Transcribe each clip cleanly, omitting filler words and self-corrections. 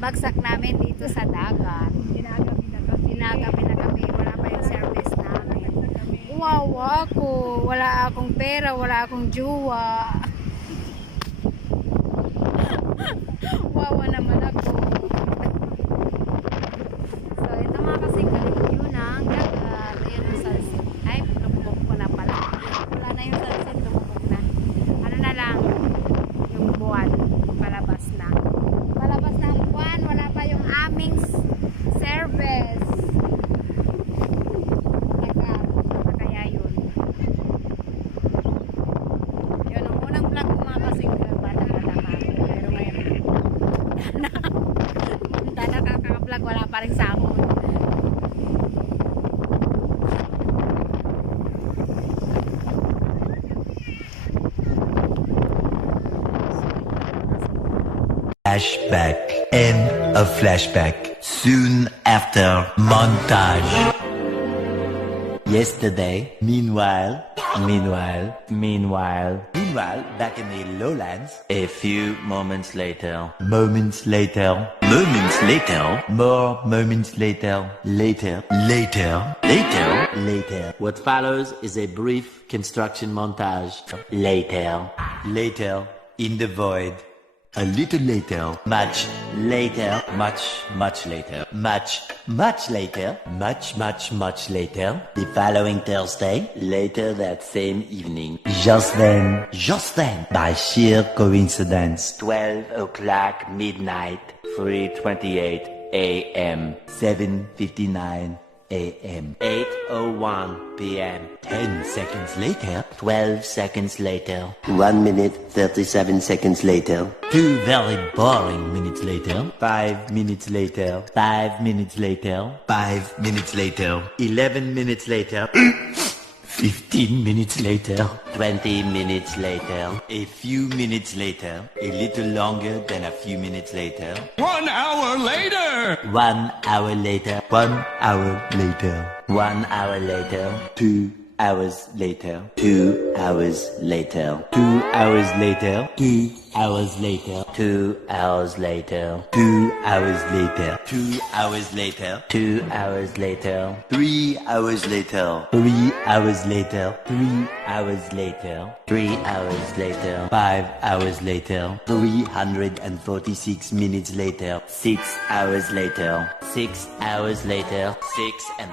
bagsak namin dito sa dagat. Ginagabi na kami. Wala pa yung service namin. Wawa ako. Wala akong pera. Wala akong jowa. Wawa naman ako. So, ito mga kasing view ng dagat. Ayan ang sunset. Ay, lumubog ko na pala. Wala na yung sunset. Lumubog na. Ano na lang, yung buwan. Palabas na. Palabas na ang buwan. Wala pa yung aming service. Kaya yun. Yun, ang unang vlog ko mga kasing bata na ako. Pero ngayon, punta na kaka-vlog. Wala pa rin sahod. Flashback. End of flashback. Soon after montage. Yesterday, meanwhile, back in the lowlands. A few moments later. Moments later. Moments later. More moments later. Later. Later. Later. Later. What follows is a brief construction montage. Later. Later. In the void. A little later, much later, much later, much later, much later, the following Thursday, later that same evening, just then, by sheer coincidence, 12 o'clock midnight, 3:28 a.m., 7:59 a.m., 8:01 p.m., 10 seconds later, 12 seconds later, 1 minute 37 seconds later, 2 very boring minutes later, 5 minutes later, 5 minutes later, 5 minutes later, 11 minutes later, 15 minutes later, 20 minutes later, a few minutes later, a little longer than a few minutes later, 1 hour later! 1 hour later, 1 hour later, 1 hour later, 2 hours later, 2 hours later, 2 hours later, 2 hours later, 2 hours later, 2 hours later, 2 hours later, 2 hours later, 3 hours later, 3 hours later, 3 hours later, 3 hours later, 5 hours later, 346 minutes later, 6 hours later, 6 hours later, 6.5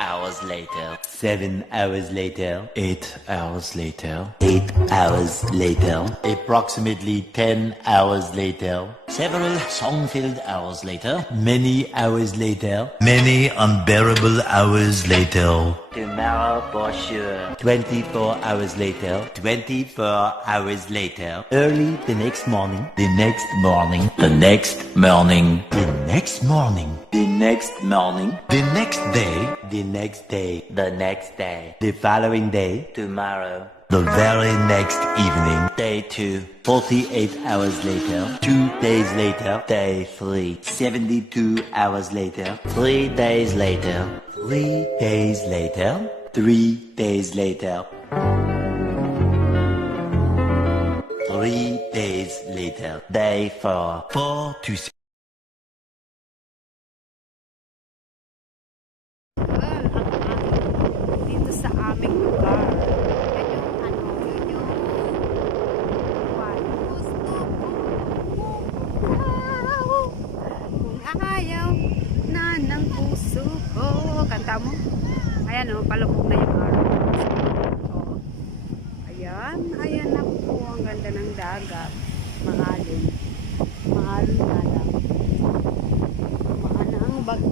hours later, 7 hours later, 8 hours later, 8 hours later, approximately 10 hours later, several song-filled hours later, many hours later, many unbearable hours later, tomorrow for sure, 24 hours later, 24 hours later, early the next morning, the next morning, the next morning, the next morning, the next morning, the next day, the next day, the next day, the following day, tomorrow, the very next evening, day 2, 48 hours later, 2 days later, day 3, 72 hours later, 3 days later, 3 days later, 3 days later, 3 days later, day 4, 4 to 6. Dito sa aming lugar. Yan yung gusto ko. Kung ayaw na ng puso ko. Kanta mo? Ayan o, palubog na yung araw. Oh. Ayan na po. Ang ganda ng dagat. Maalon. Maalon na lang. Maana ang bag.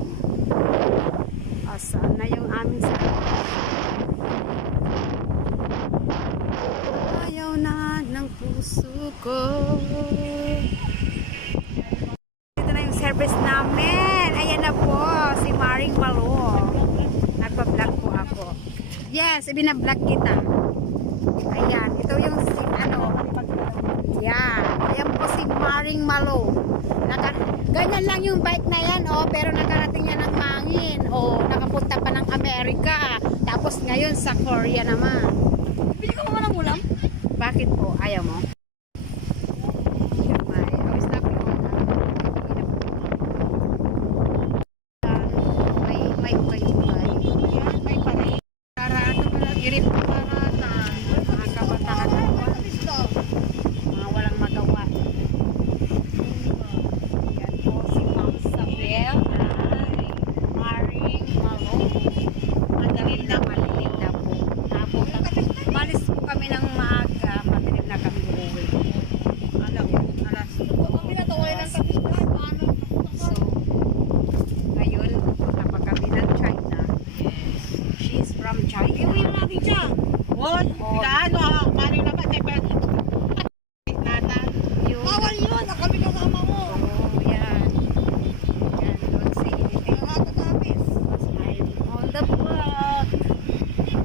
Saan na yung aming ayaw na ng puso ko. Ito na yung service namin. Ayan na po, si Maring Malo. Nagpa-vlog po ako. Yes, ibinablog kita. Ayan, ito yung si, yan. Ayan po si Maring Malo. Ganyan lang yung bike na yan, pero nakarating yan ng mangin. Nakapunta pa ng Amerika. Tapos ngayon sa Korea naman. Bili ko naman ng ulam. Bakit po? Ayaw mo? may ukay-ukay. Yan, may parin. Karata pala, girip na karata. Mga kabataan po. Mga walang magawa. Yan po si Ma'am Isabel ay Maring Malong. Madilim na po. Tapos, malis po kami ng maaga. Madilim na kami uuwi. Alas. Kami nataway ng kapitan. Paano? So, ngayon, punta pa kami ng China. She's from China. Iuwi na natin siya. What? Ano ha? Mali naman. Yun. Bawal yun. Kami kasama mo. Oh, yan. Yan, doon si Inipin. Nakakatapis. I'm on the vlog.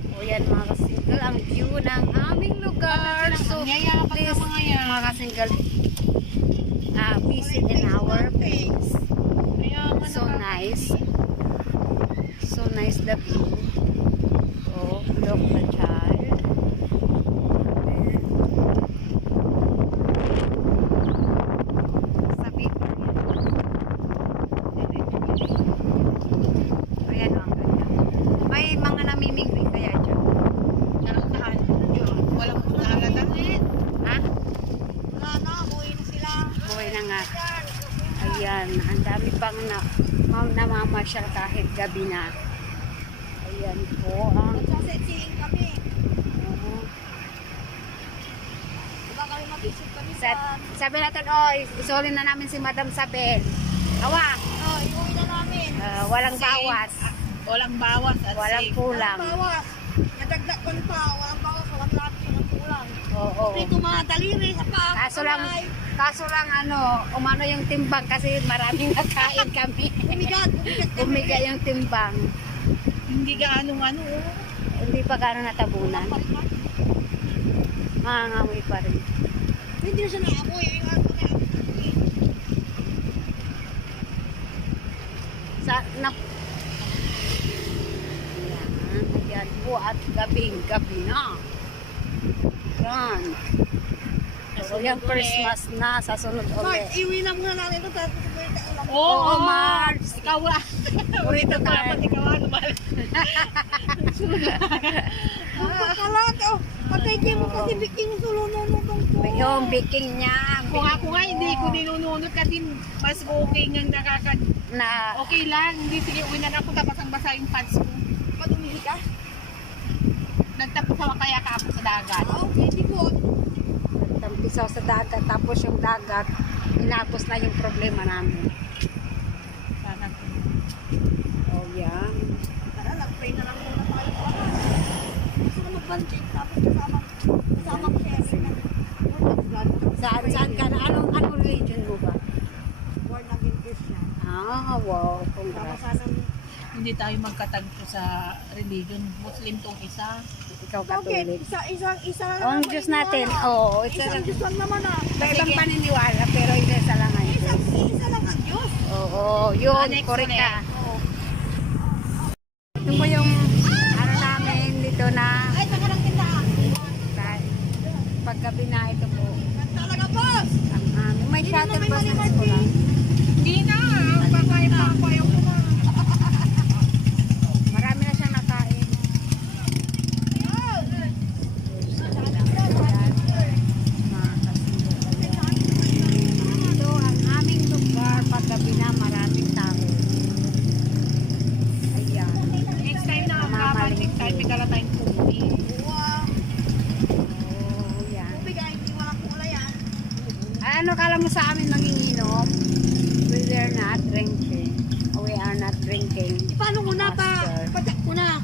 O yan, mga kasingle, ang view ng aming lugar. So, Nangyayakap please, ng mga yan. mga kasingle, visit in our place. So nice. So nice the view. Oh, look the child. Sabi ko ayan o, ang ganda. May mga namimingwit kaya dyan. Walang nalalatin. Ha? Wala na. Buhay na sila. Buhay na nga. Ayan, ang dami pang namamasyal kahit gabi na. Ayan po ang Nagsasetting kami. uh, Diba kami mag-isip kami sabi natin, oh, isolin na namin si Madam Sabel. Awa, Oh, iuwi na namin. walang Safe. bawas, Walang bawas at walang safe. kulang. Walang bawas. Nadagdag ko pa. Walang bawas. Walang lapis. Walang kulang. Oo. Dito mga daliri sa pa. Kaso lang ano, umano yung timbang kasi maraming nakain kami. Umigat. Umiga yung timbang. Hindi gaano ano. Hindi pa gano'n natabunan. Mangangamoy pa rin. Hindi na siya naamoy. Yung ano na. Ayan po at gabi na. Yan. So, yung Christmas na sa sunod Mark, ulit. iwi na muna natin ito. Tapos ulit ka ulam. Oo, Mars. Ikaw wala. Burrito card. Ikaw ano ba? Pagkalat. Patay kayo mo kasi biking sulununod ko. Yung baking niya. Kung ako nga, hindi ko ninununod kasi mas okay nga Na, okay lang. Hindi, sige, uwi na ako tapos ang basa yung pants ko. Madumili ka? Nagtapos ako kaya ka ako sa dagat. Okay, di ko. tampisaw sa dagat. Tapos yung dagat, inapos na yung problema namin. Sana ko. Oh, yan. Tara, nag-pray na lang muna tayo. Gusto na mag-banding tapos kasama Kevin. Saan ka na? Anong religion mo ba? Born again Christian. Ah, wow. Tapos Congrats. sana hindi tayo magkatagpo sa religion. Muslim tong isa. Ikaw Catholic. Isa lang Oh, ang naman Diyos paniniwala. natin. Oo, isa Isang lang. Diyos lang naman ah. Ibang paniniwala, pero isa lang ang Diyos. Isa lang ang Diyos. Oo, yun, Next correct ulit. ka. Oo. Ito po yung ano namin dito na Ay, saka lang kita. paggabi na ito po. Talaga, boss. Ang aming may Hindi shuttle naman bus may ng eskwela. Hindi na. Papaya pa ako. Ayaw ko na. Marami na siyang nakain. Ito ang aming lugar paggabi na maraming tao. Ayan. Next time na, Mamamalingki. next time, may dala tayong tubig. Wow. Oh, yan. Tubig ay hindi walang kulay ah. Ano kala mo sa amin manginginom? We are not drinking. We are not drinking. Paano muna pa? Master. Patak ko na.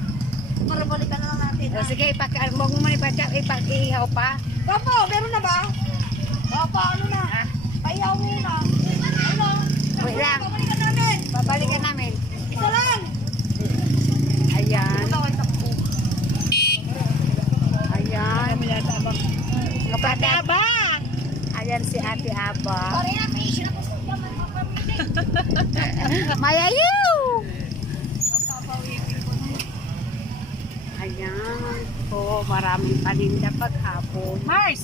Para balikan na lang natin. O, sige, huwag mo man ipag-ihaw pa. Opo, meron na ba? Opo, ano na? Ah. Payaw muna. Ano? Wait lang. Babalikan namin. Babalikan namin. Isa lang. Ayan. Tawag takbo. Ayan. Kami yata ba? Kapatid. Abang! Ayan si Ate Aba. Pare na, may isip ako sa yaman mo kami. Mayayaw! Papawipin ko na. Ayan po, maraming paninda paghapon. Mars!